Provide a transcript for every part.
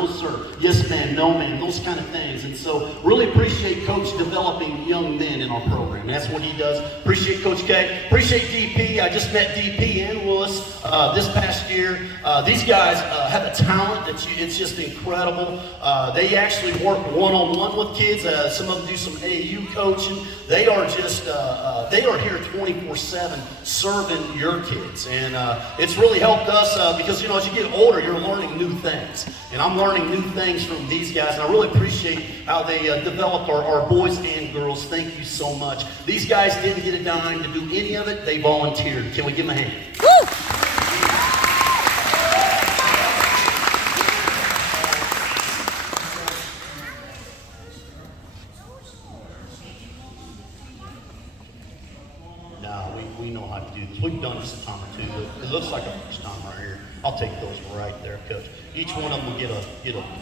no sir, yes ma'am, no ma'am, those kind of things. And so really appreciate Coach developing young men in our program. That's what he does. Appreciate Coach K. Appreciate DP. I just met DP and Willis this past year. These guys have a talent it's just incredible. They actually work one-on-one with kids. Some of them do some AAU coaching. They are just, they are here 24/7 serving your kids. And it's really helped us because, you know, as you get older, you're learning new things. And I'm learning new things from these guys, and I really appreciate how they developed our boys and girls. Thank you so much. These guys didn't get a dime to do any of it. They volunteered. Can we give them a hand? Woo! No, we know how to do this. We've done this a time or two, but it looks like a first time right here. I'll take those right there, Coach. Each one of them will get a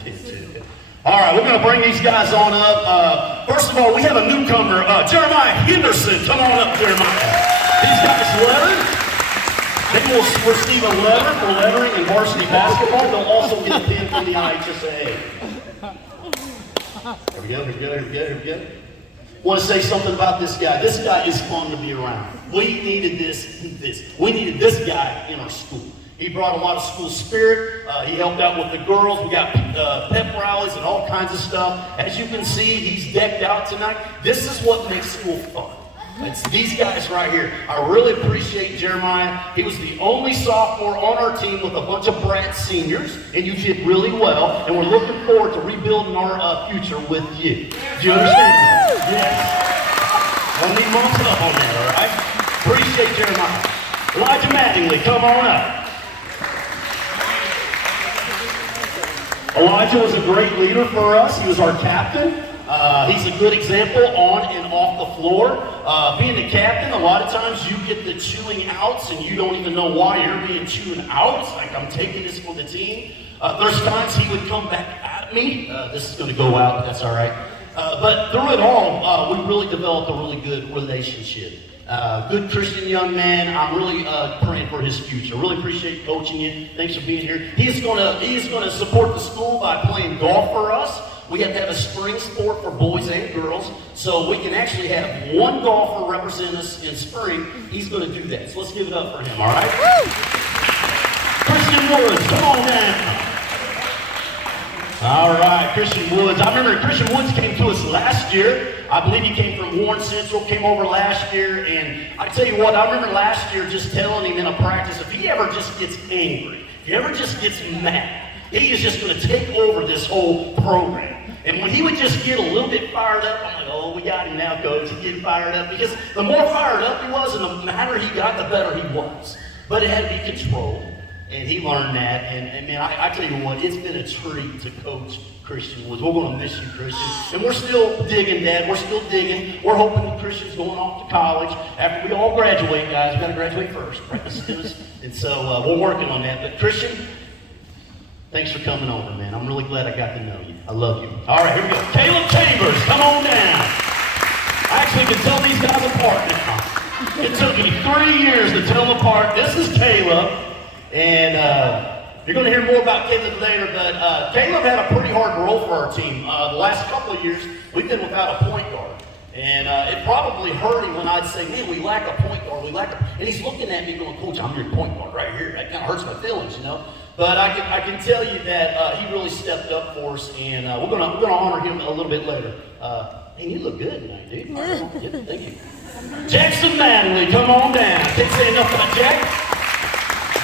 pin too. All right, we're going to bring these guys on up. First of all, we have a newcomer, Jeremiah Henderson. Come on up, Jeremiah. These guys lettered. They will receive a letter for lettering in varsity basketball. They'll also get a pin from the IHSA. Here we go. Want to say something about this guy. This guy is fun to be around. We needed We needed this guy in our school. He brought a lot of school spirit. He helped out with the girls. We got pep rallies and all kinds of stuff. As you can see, he's decked out tonight. This is what makes school fun. It's these guys right here. I really appreciate Jeremiah. He was the only sophomore on our team with a bunch of brat seniors, and you did really well. And we're looking forward to rebuilding our future with you. Do you understand that? Yes. Don't need mumps up on that, all right? Appreciate Jeremiah. Elijah Mattingly, come on up. Elijah was a great leader for us. He was our captain. He's a good example on and off the floor. Being the captain, a lot of times you get the chewing outs and you don't even know why you're being chewed out. It's like, I'm taking this for the team. There's times he would come back at me. This is going to go out, but that's all right. But through it all, we really developed a really good relationship. Good Christian young man. I'm really praying for his future. Really appreciate coaching you. Thanks for being here. He is going to support the school by playing golf for us. We have to have a spring sport for boys and girls, so we can actually have one golfer represent us in spring. He's going to do that. So let's give it up for him. All right. Woo! Christian Woods, come on down. All right, Christian Woods. I remember Christian Woods came to us last year. I believe he came from Warren Central, came over last year, and I tell you what, I remember last year just telling him in a practice, if he ever just gets angry, if he ever just gets mad, he is just going to take over this whole program. And when he would just get a little bit fired up, I'm like, oh, we got him now, Coach. He's getting fired up. Because the more fired up he was and the madder he got, the better he was. But it had to be controlled. And he learned that. And man, I tell you what, it's been a treat to coach Christian Woods. We're going to miss you, Christian. And we're still digging, Dad. We're still digging. We're hoping that Christian's going off to college. After we all graduate, guys, we've got to graduate first, right? And so we're working on that. But Christian, thanks for coming over, man. I'm really glad I got to know you. I love you. All right, here we go. Caleb Chambers, come on down. I actually can tell these guys apart now. It took me 3 years to tell them apart. This is Caleb, and you're going to hear more about Caleb later, but Caleb had a pretty hard role for our team. The last couple of years, we've been without a point guard. And it probably hurt him when I'd say, man, we lack a point guard, And he's looking at me going, Coach, I'm your point guard right here. That kind of hurts my feelings, you know. But I can tell you that he really stepped up for us, and we're gonna honor him a little bit later. Man, you look good tonight, dude. Yeah, thank you. Jackson Mattingly, come on down. Can't say enough about Jack.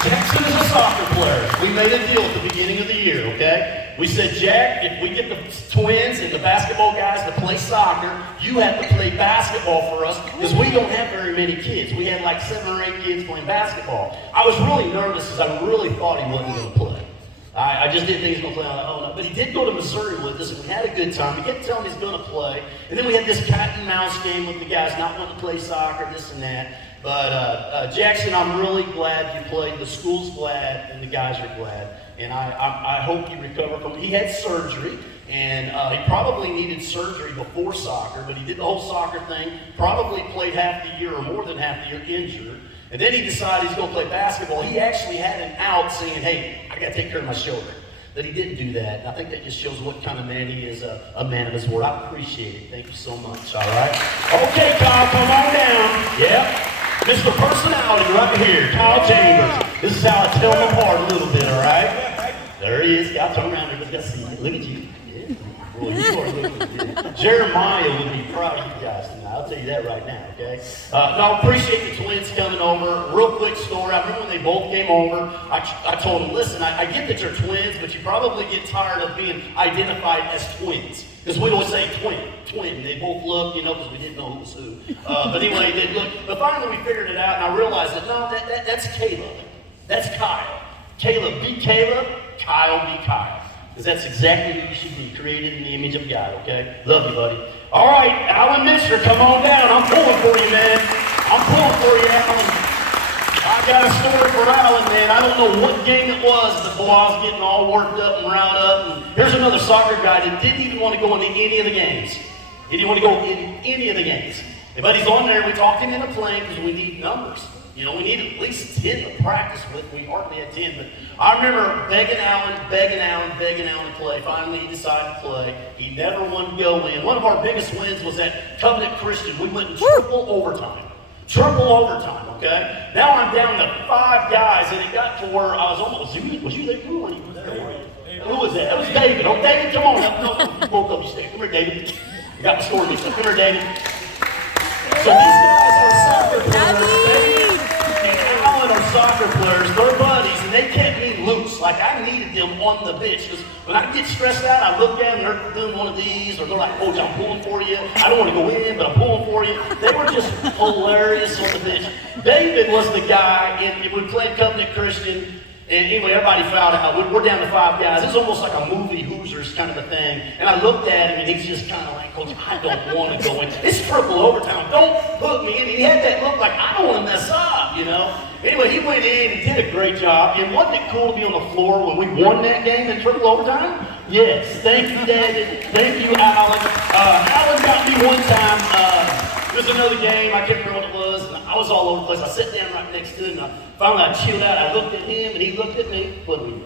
Jackson is a soccer player. We made a deal at the beginning of the year, okay? We said, Jack, if we get the twins and the basketball guys to play soccer, you have to play basketball for us because we don't have very many kids. We had like 7 or 8 kids playing basketball. I was really nervous because I really thought he wasn't going to play. I just didn't think he was going to play. I'm like, oh no. But he did go to Missouri with us, and we had a good time. We kept telling him he's going to play. And then we had this cat and mouse game with the guys not wanting to play soccer, this and that. But Jackson, I'm really glad you played. The school's glad, and the guys are glad. And I hope you recover from it. He had surgery, and he probably needed surgery before soccer, but he did the whole soccer thing, probably played half the year or more than half the year injured. And then he decided he's going to play basketball. He actually had an out saying, hey, I got to take care of my shoulder. that he didn't do that. And I think that just shows what kind of man he is, a man of his word. I appreciate it. Thank you so much, all right? Okay, Kyle, come on down. Yep. Mr. Personality right here, Kyle Chambers. This is how I tell him apart a little bit, all right? There he is. Y'all turn around. Everybody's got to see it. Look at you. Yeah. Boy, you are looking good. Jeremiah would be proud of you guys tonight. I'll tell you that right now, okay? No, I appreciate the twins coming over. Real quick story. I remember when they both came over, I told them, listen, I get that you're twins, but you probably get tired of being identified as twins. Because we'd always say twin. They both looked, you know, because we didn't know who was who. But anyway, they looked. But finally we figured it out, and I realized that, no, that's Caleb. That's Kyle. Caleb be Caleb, Kyle be Kyle. Because that's exactly who you should be, created in the image of God, okay? Love you, buddy. All right, Alan Mister, come on down. I'm pulling for you, man. I'm pulling for you, Alan. I got a story for Alan, man. I don't know what game it was, but boy, I was getting all worked up and riled up. And here's another soccer guy that didn't even want to go into any of the games. He didn't want to go in any of the games. But he's on there. We talked him into playing because we need numbers. You know, we need at least 10 to practice with. We hardly had 10. But I remember begging Alan to play. Finally, he decided to play. He never wanted to go in. One of our biggest wins was at Covenant Christian. We went in triple overtime. Okay? Now I'm down to 5 guys, and it got to where I was almost, was you there? Who was that? That was David. Oh, David, come on. No, you woke up, you stay. Come here, David. You got the score, Lisa. Come here, David. So these guys are soccer players. And Alan are soccer players. They're buddies, and they kept me loose. Like, I needed them on the bench. Because when I get stressed out, I look down and they're doing one of these, or they're like, Coach, I'm pulling for you. I don't want to go in, but I'm pulling for you. They were just hilarious on the bench. David was the guy, and we played Covenant Christian. And anyway, everybody fouled out. We're down to 5 guys. It's almost like a movie Hoosiers kind of a thing. And I looked at him, and he's just kind of like, Coach, I don't want to go in. It's triple overtime. Don't put me in. And he had that look like, I don't want to mess up, you know. Anyway, he went in and did a great job. And wasn't it cool to be on the floor when we won that game in triple overtime? Yes. Thank you, David. Thank you, Alan. Alan got me one time. It was another game. I can't remember what it was. And I was all over the place. I sat down right next to him. And finally, I chilled out. I looked at him, and he looked at me. What do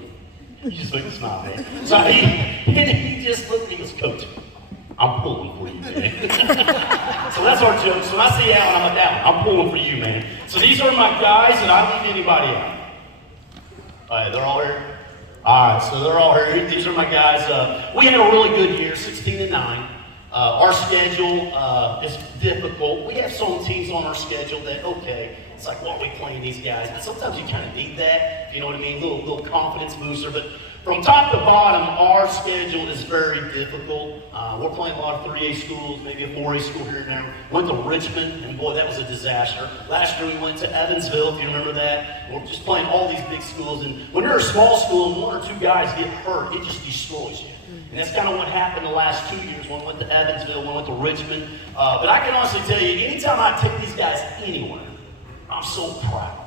you just make me smile, man. So he just looked at me and goes, Coach, I'm pulling for you, man. So that's our joke. So when I see Alan, I'm like, Alan, I'm pulling for you, man. So these are my guys, and I don't leave anybody out. All right, they're all here? All right, so they're all here. These are my guys. We had a really good year, 16-9. Our schedule is difficult. We have some teams on our schedule that, okay, it's like, well, we playing these guys, but sometimes you kind of need that, you know what I mean, little confidence booster. But from top to bottom, our schedule is very difficult. We're playing a lot of 3A schools, maybe a 4A school here and there. Went to Richmond, and boy, that was a disaster. Last year we went to Evansville, if you remember that. We're just playing all these big schools, and when you're a small school and 1 or 2 guys get hurt, it just destroys you. And that's kind of what happened the last 2 years when we went to Evansville, when we went to Richmond. But I can honestly tell you, anytime I take these guys anywhere, I'm so proud.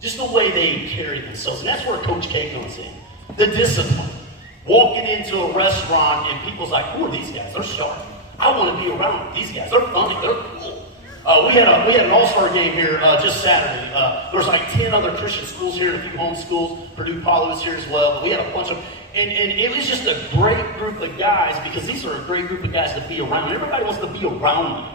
Just the way they carry themselves. And that's where Coach K comes in. The discipline. Walking into a restaurant and people's like, who are these guys? They're sharp. I want to be around these guys. They're funny. They're cool. We had an all-star game here just Saturday. There's like 10 other Christian schools here and a few home schools. Purdue Poly was here as well. But we had a bunch of, and it was just a great group of guys because these are a great group of guys to be around. Everybody wants to be around you.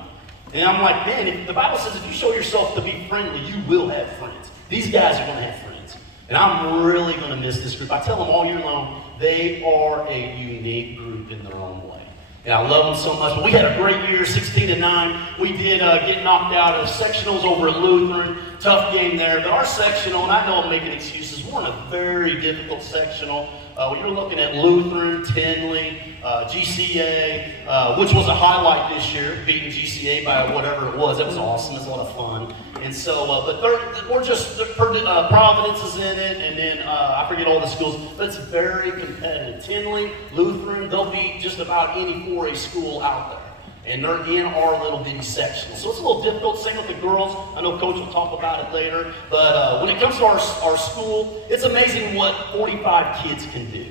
And I'm like, man, if the Bible says if you show yourself to be friendly, you will have friends. These guys are going to have friends. And I'm really going to miss this group. I tell them all year long, they are a unique group in their own way. And I love them so much. But we had a great year, 16-9. We did get knocked out of sectionals over at Lutheran. Tough game there. But our sectional, and I know I'm making excuses, we're in a very difficult sectional. You're looking at Lutheran, Tinley, GCA, which was a highlight this year, beating GCA by whatever it was. That was awesome. It was a lot of fun. And so, but we're just, Providence is in it, and then I forget all the schools, but it's very competitive. Tinley, Lutheran, they'll beat just about any 4A school out there. And they're in our little bitty section. So it's a little difficult. Same with the girls. I know Coach will talk about it later. But when it comes to our school, it's amazing what 45 kids can do.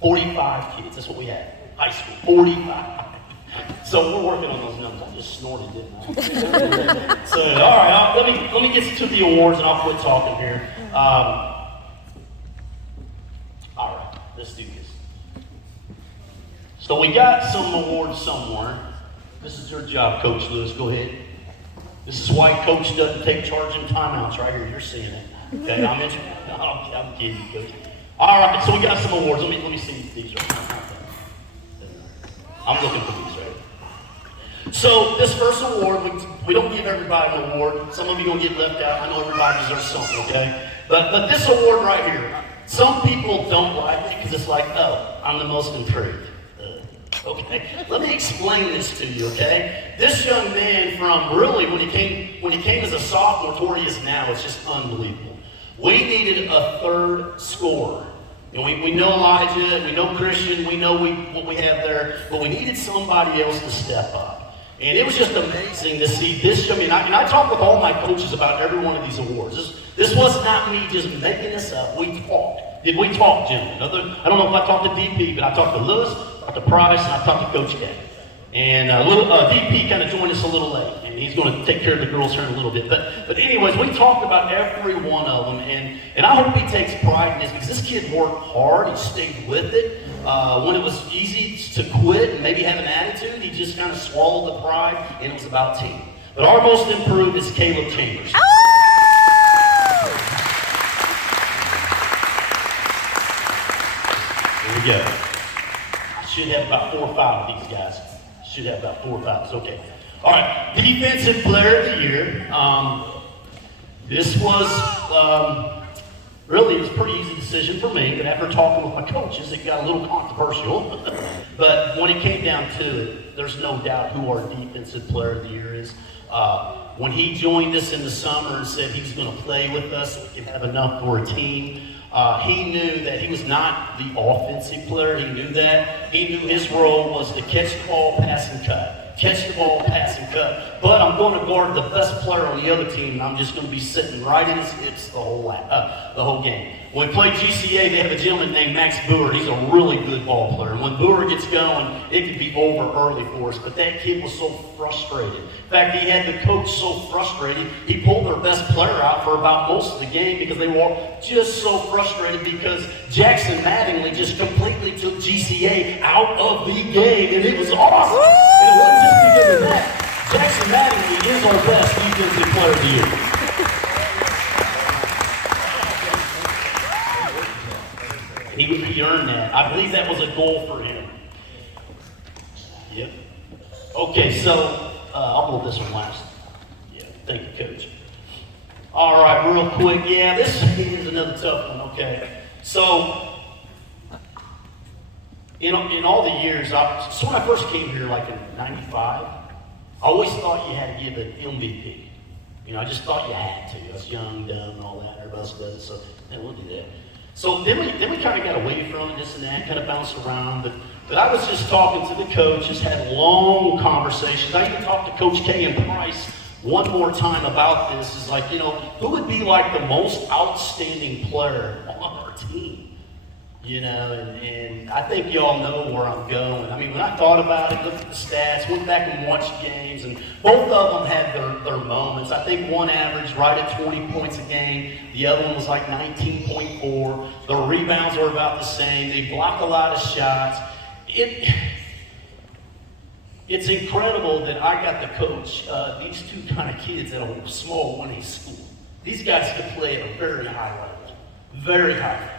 45 kids. That's what we had. High school. 45. So we're working on those numbers. I just snorted, didn't I? So, all right. Let me get to the awards, and I'll quit talking here. All right. Let's do this. So we got some awards somewhere. This is your job, Coach Lewis. Go ahead. This is why Coach doesn't take charge in timeouts right here. You're seeing it. Okay, I'm kidding you, Coach. All right, so we got some awards. Let me see these right now. I'm looking for these right here. So this first award, we don't give everybody an award. Some of you are going to get left out. I know everybody deserves something, okay? But this award right here, some people don't like it because it's like, oh, I'm the most improved. Okay, let me explain this to you, okay? This young man from really, when he came as a sophomore to where he is now, it's just unbelievable. We needed a third scorer. And we know Elijah, we know Christian, we know what we have there, but we needed somebody else to step up. And it was just amazing to see this. I mean, I talked with all my coaches about every one of these awards. This was not me just making this up. We talked. Did we talk, gentlemen? I don't know if I talked to DP, but I talked to Lewis, I talked to Price, and I talked to Coach K. And DP kind of joined us a little late, and he's going to take care of the girls here in a little bit. But anyways, we talked about every one of them, and I hope he takes pride in this because this kid worked hard. He stayed with it. When it was easy to quit and maybe have an attitude, he just kind of swallowed the pride, and it was about team. But our most improved is Caleb Chambers. Here we go. I should have about 4 or 5 of these guys. Should have about 4 or 5. It's okay. All right. Defensive Player of the Year. This was really, it was a pretty easy decision for me, but after talking with my coaches, it got a little controversial. But when it came down to it, there's no doubt who our Defensive Player of the Year is. When he joined us in the summer and said he was going to play with us, so we could have enough for a team, he knew that he was not the offensive player. He knew that. He knew his role was to catch the ball, pass, and cut. Catch the ball, pass, and cut. But I'm going to guard the best player on the other team, and I'm just going to be sitting right in his hips the whole game. When we play GCA, they have a gentleman named Max Boer. He's a really good ball player. When Boer gets going, it could be over early for us. But that kid was so frustrated. In fact, he had the coach so frustrated, he pulled their best player out for about most of the game because they were just so frustrated because Jackson Mattingly just completely took GCA out of the game, and it was awesome. And it wasn't just because of that. Jackson Mattingly is our best defensive player of the year. He earned that. I believe that was a goal for him. Yep. Okay, so I'll blow this one last. Yeah, thank you, Coach. All right, real quick. Yeah, this is another tough one. Okay, so in all the years, so when I first came here, like in '95, I always thought you had to give an MVP. You know, I just thought you had to. I was young, dumb, and all that. Everybody else does it, so we'll do that. So then we kind of got away from it, this and that, kind of bounced around. But I was just talking to the coach, just had long conversations. I even talked to Coach K and Price one more time about this. It's like, you know, who would be like the most outstanding player on our team? You know, and I think y'all know where I'm going. I mean, when I thought about it, looked at the stats, went back and watched games, and both of them had their moments. I think one averaged right at 20 points a game. The other one was like 19.4. The rebounds were about the same. They blocked a lot of shots. It's incredible that I got to coach these two kind of kids at a small 1A school. These guys could play at a very high level, very high level.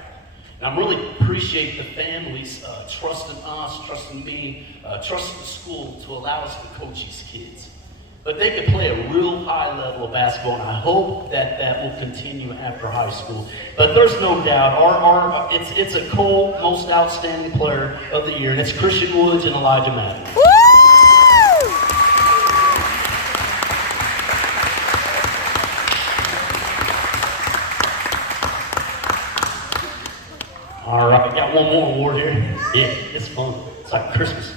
And I really appreciate the families trusting us, trusting me, trusting the school to allow us to coach these kids. But they could play a real high level of basketball, and I hope that will continue after high school. But there's no doubt, it's a Cole most outstanding player of the year, and it's Christian Woods and Elijah Matthews. All right, I got one more award here. Yeah, it's fun. It's like Christmas.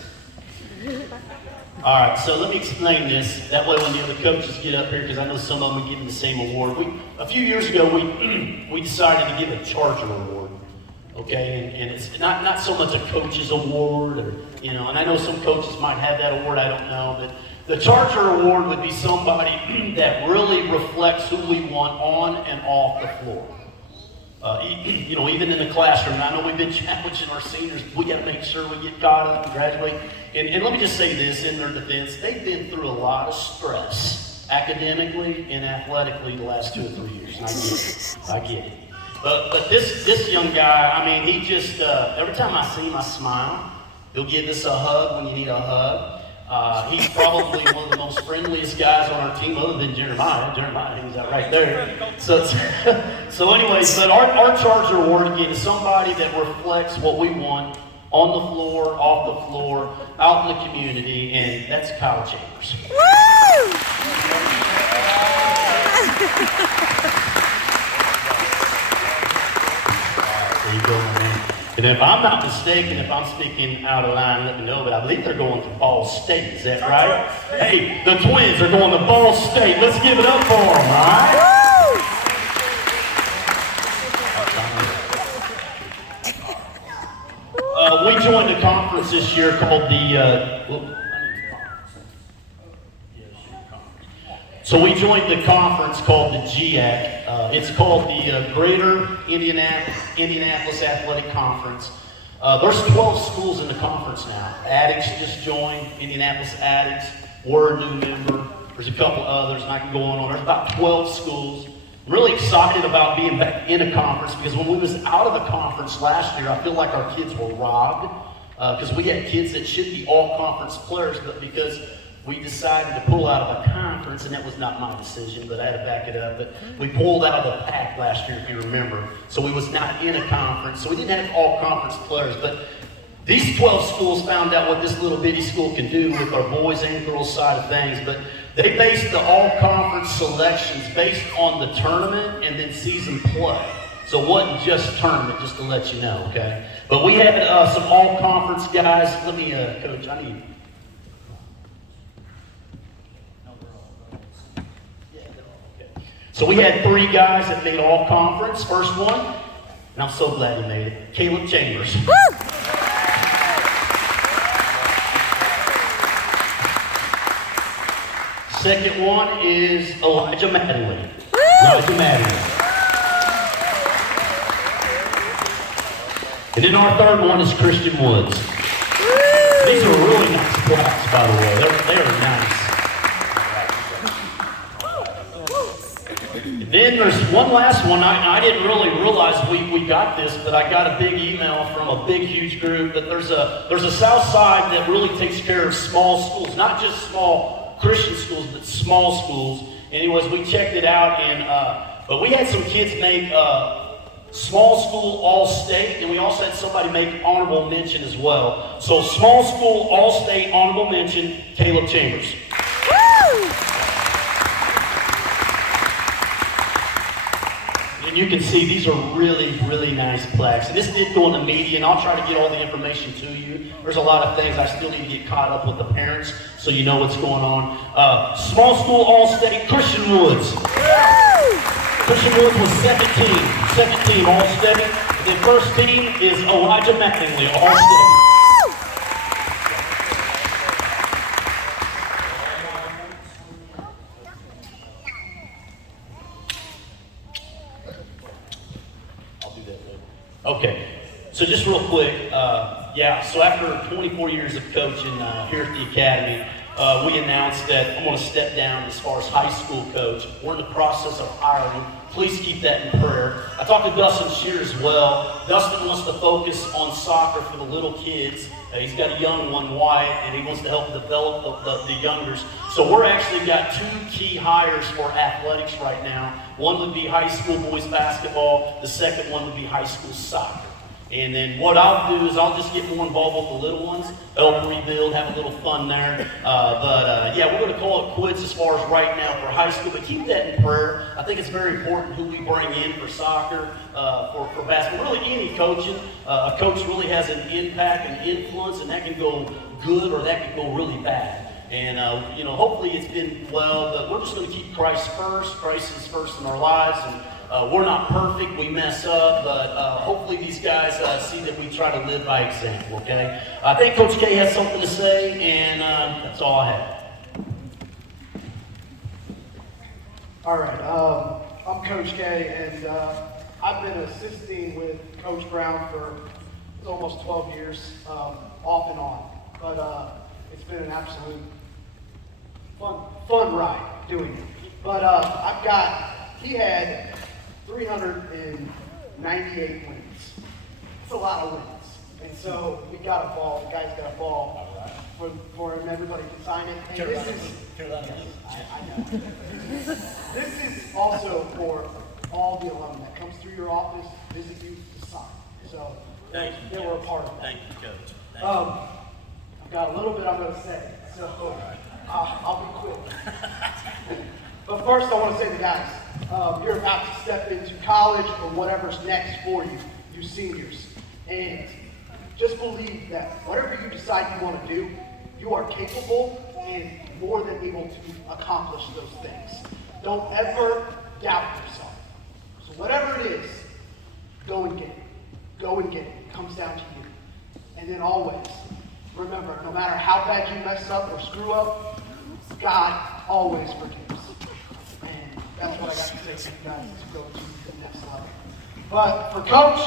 All right, so let me explain this. That way when the other coaches get up here, because I know some of them are giving the same award. A few years ago, we decided to give a Charger Award, okay? And it's not so much a coach's award, or, you know, and I know some coaches might have that award, I don't know, but the Charger Award would be somebody that really reflects who we want on and off the floor. Even in the classroom. And I know we've been challenging our seniors. We got to make sure we get caught up and graduate. And let me just say this in their defense. They've been through a lot of stress, academically and athletically, the last 2 or 3 years. And I get it. But this young guy, I mean, he just, every time I see him, I smile. He'll give us a hug when you need a hug. He's probably one of the most friendliest guys on our team, other than Jeremiah. Jeremiah hangs out right there. So anyways, but our charge or award again is somebody that reflects what we want on the floor, off the floor, out in the community, and that's Kyle Chambers. Woo! There you go, man. And if I'm not mistaken, if I'm speaking out of line, let me know, but I believe they're going to Ball State. Is that right? Hey, the Twins are going to Ball State. Let's give it up for them, all right? We joined a conference this year called So we joined the conference called the GAC. It's called the Greater Indianapolis Athletic Conference. There's 12 schools in the conference now. Addicts just joined, Indianapolis Addicts. We're a new member. There's a couple others, and I can go on. There's about 12 schools. I'm really excited about being back in a conference because when we was out of the conference last year, I feel like our kids were robbed because we had kids that should be all conference players, but because we decided to pull out of a conference, and that was not my decision, but I had to back it up. But we pulled out of the pack last year, if you remember. So we was not in a conference. So we didn't have all conference players. But these 12 schools found out what this little bitty school can do with our boys and girls side of things. But they based the all-conference selections based on the tournament and then season play. So it wasn't just tournament, just to let you know, okay? But we had some all-conference guys. Let me, Coach, I need... So we had 3 guys that made all conference. First one, and I'm so glad he made it, Caleb Chambers. Woo! Second one is Elijah Mattingly. Elijah Mattingly. And then our third one is Christian Woods. These are really nice plaques, by the way. They are nice. Then there's one last one. I didn't really realize we got this, but I got a big email from a big, huge group that there's a South Side that really takes care of small schools, not just small Christian schools, but small schools. Anyways, we checked it out, and but we had some kids make small school all-state, and we also had somebody make honorable mention as well. So small school all-state honorable mention, Caleb Chambers. Woo! And you can see these are really, really nice plaques. And this did go in the media, and I'll try to get all the information to you. There's a lot of things I still need to get caught up with the parents so you know what's going on. Small school all-state, Christian Woods. Christian Woods was 17 all-state. The first team is Elijah Mattingly, all-state. Okay, so just real quick, so after 24 years of coaching here at the Academy, we announced that I'm going to step down as far as high school coach. We're in the process of hiring. Please keep that in prayer. I talked to Dustin Shear as well. Dustin wants to focus on soccer for the little kids. He's got a young one, Wyatt, and he wants to help develop the youngers. So we're actually got 2 key hires for athletics right now. One would be high school boys basketball. The second one would be high school soccer. And then what I'll do is I'll just get more involved with the little ones, help rebuild, have a little fun there. We're going to call it quits as far as right now for high school, but keep that in prayer. I think it's very important who we bring in for soccer, for basketball, really any coaching. A coach really has an impact and influence, and that can go good or that can go really bad. And, hopefully it's been well, but we're just going to keep Christ first. Christ is first in our lives. And we're not perfect. We mess up. But hopefully these guys see that we try to live by example, okay? I think Coach K has something to say, and that's all I have. All right. I'm Coach K, and I've been assisting with Coach Brown for almost 12 years, off and on. But it's been an absolute fun ride doing it. But he had 398 wins. It's a lot of wins. And so we got a ball, the guys got a ball for him, everybody can sign it. And this is, yes, I know. This is also for all the alumni that comes through your office, visit you to sign. So Thank you, they were a part of that. Thank you, Coach. I've got a little bit I'm going to say, so I'll be quick. But first I want to say to the guys, you're about to step into college or whatever's next for you, you seniors. And just believe that whatever you decide you want to do, you are capable and more than able to accomplish those things. Don't ever doubt yourself. So whatever it is, go and get it. Go and get it. It comes down to you. And then always, remember, no matter how bad you mess up or screw up, God always forgives. And that's what I got to say to you guys to go to the next level. But for Coach,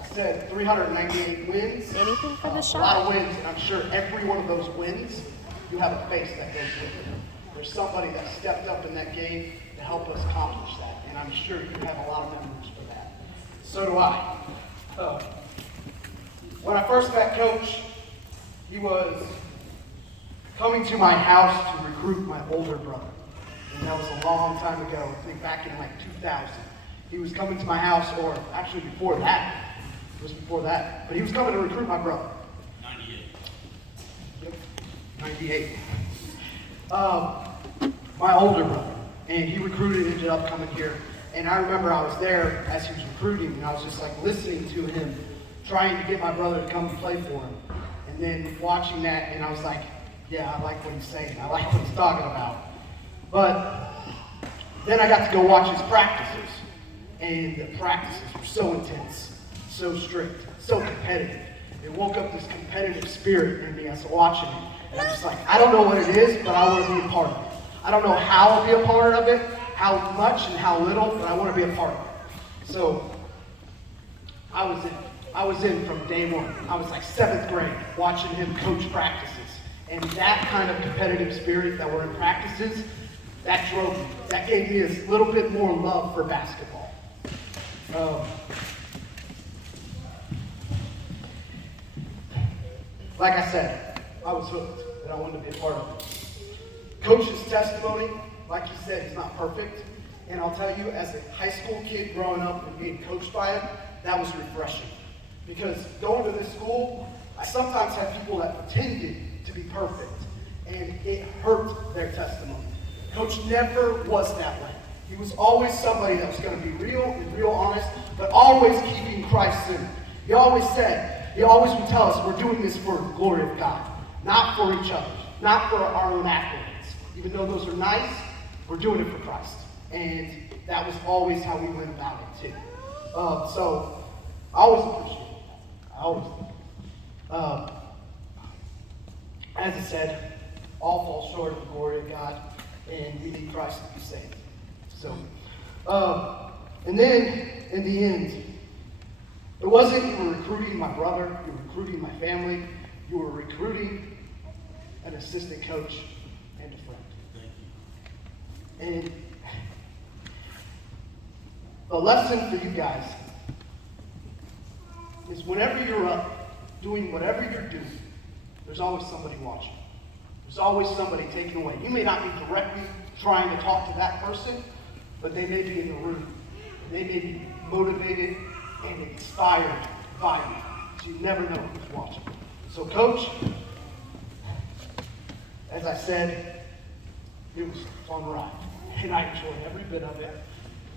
I said 398 wins. Anything for the shot? A lot of wins, and I'm sure every one of those wins, you have a face that goes with it. There's somebody that stepped up in that game to help us accomplish that, and I'm sure you have a lot of memories for that. So do I. When I first met Coach, he was coming to my house to recruit my older brother. And that was a long time ago, I think back in like 2000. He was coming to my house, or actually before that. It was before that. But he was coming to recruit my brother. 98. Yep, 98. My older brother. And he ended up coming here. And I remember I was there as he was recruiting, and I was just like listening to him, trying to get my brother to come and play for him. And then watching that, and I was like, yeah, I like what he's saying. I like what he's talking about. But then I got to go watch his practices. And the practices were so intense, so strict, so competitive. It woke up this competitive spirit in me as watching it. And I'm just like, I don't know what it is, but I want to be a part of it. I don't know how I'll be a part of it, how much and how little, but I want to be a part of it. So I was in from day one. I was like 7th grade watching him coach practices. And that kind of competitive spirit that were in practices, that drove me. That gave me a little bit more love for basketball. Like I said, I was hooked and I wanted to be a part of it. Coach's testimony, like he said, is not perfect. And I'll tell you, as a high school kid growing up and being coached by him, that was refreshing. Because going to this school, I sometimes had people that pretended to be perfect, and it hurt their testimony. Coach never was that way. He was always somebody that was going to be real and real honest, but always keeping Christ centered. He always would tell us, we're doing this for the glory of God, not for each other, not for our own accolades. Even though those are nice, we're doing it for Christ. And that was always how we went about it too. So I always appreciate that. I always do. As I said, all fall short of the glory of God, and we need Christ to be saved. So, and then in the end, it wasn't you were recruiting my brother, you were recruiting my family, you were recruiting an assistant coach and a friend. And the lesson for you guys is whenever you're up doing whatever you're doing, there's always somebody watching. There's always somebody taking away. You may not be directly trying to talk to that person, but they may be in the room. They may be motivated and inspired by you. So you never know who's watching. So Coach, as I said, it was a fun ride. And I enjoyed every bit of it.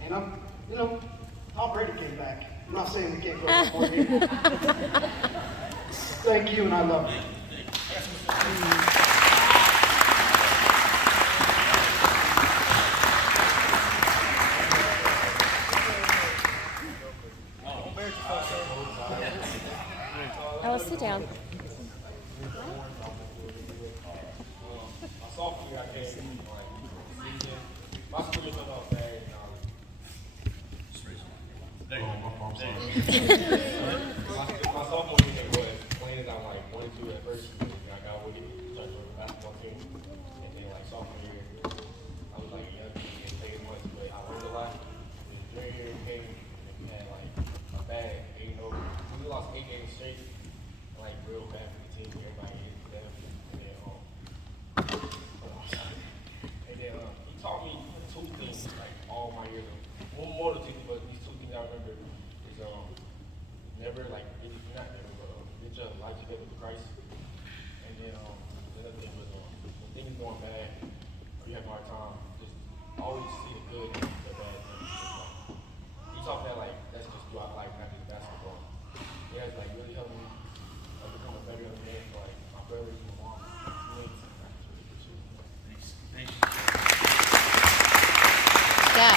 And Tom Brady came back. I'm not saying we can't go for you. Thank you, and I love you. Oh, sit down. My school is all day. My sophomore year was playing as I was like 1 and 2 at first. And I got with it, started with the basketball team. And then like sophomore year, I was like young and taking much, but I learned a lot. And junior year came and we had like a bad 8-0. We lost 8 games straight, like real bad for the team. Everybody hated them. And then he taught me 2 things like all my years. One more to teach me, but these 2 things I remember is never like really not never, but get your life together with Christ. And then the other thing was when things going bad or you have a hard time, just always see the good and the bad things. He taught me that like that's just throughout life, not just basketball. It has like really helped me become a better young man for like my brothers and my mom. Yeah.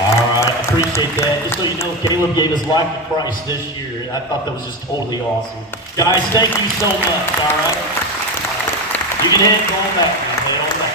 All right, I appreciate that. Just so you know, Caleb gave his life to Christ this year. I thought that was just totally awesome. Guys, thank you so much, all right? You can head going back.